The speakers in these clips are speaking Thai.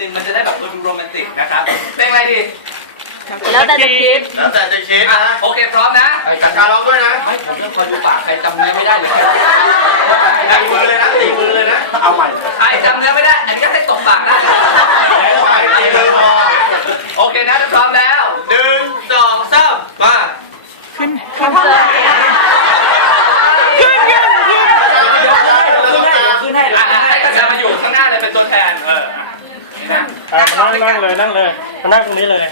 นึงมันจะได้แบบดูโรแมนติกนะครับเพลนไรดี แล้วแต่จะคิดแล้วแต่จะคิดนะโอเคพร้อมนะกัดการร้องด้วยนะ ผมเรื่องคอนดูปากใครจำไม่ได้เลยตีมือเลยนะตีมือเลยนะ เอาใหม่ ใครจำแล้วไม่ได้ อันนี้ก็ให้ตกปากนะใหม่ตีมือพอโอเคนะพร้อมแล้วหนึ่งสองสามมา ขึ้น ขึ้นเท่นั่งเลยนั่งเลยนั่งตรงนี้เลย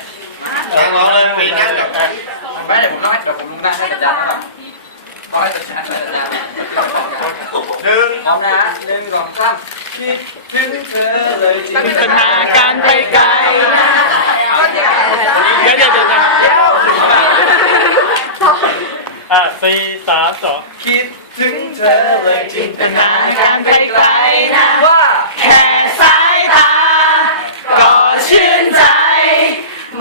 นั่งร้องเลยนั่งเลยไม่เดี๋ยวผมนั่งเดี๋ยวผมนั่งให้จับเขาหนึ่งหนึ่งสองสามคิดถึงเธอเลยจินตนาการไปไกลนะสี่สามสองคิดถึงเธอเลยจินตนาการ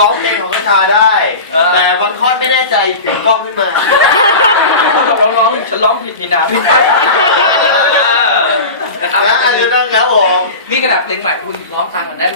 ร้องเพลงของกระชาได้ แต่วันคอดไม่แน่ใจเสียงก้องขึ้นมาร้อร้องฉันร้องผิดนี่นะอ่ะอาจจะต้งแล้วผมนี่กระดับเพลงใหม่คุณร้องทางกันได้